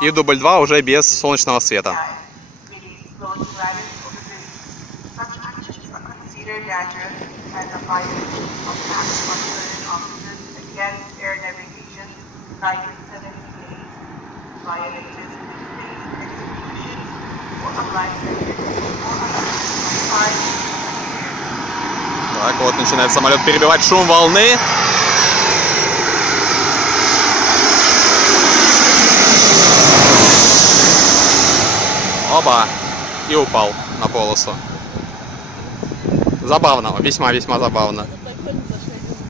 И дубль 2 уже без солнечного света. Так, вот начинает самолет перебивать шум волны. Оба! И упал на полосу. Забавно, весьма-весьма забавно.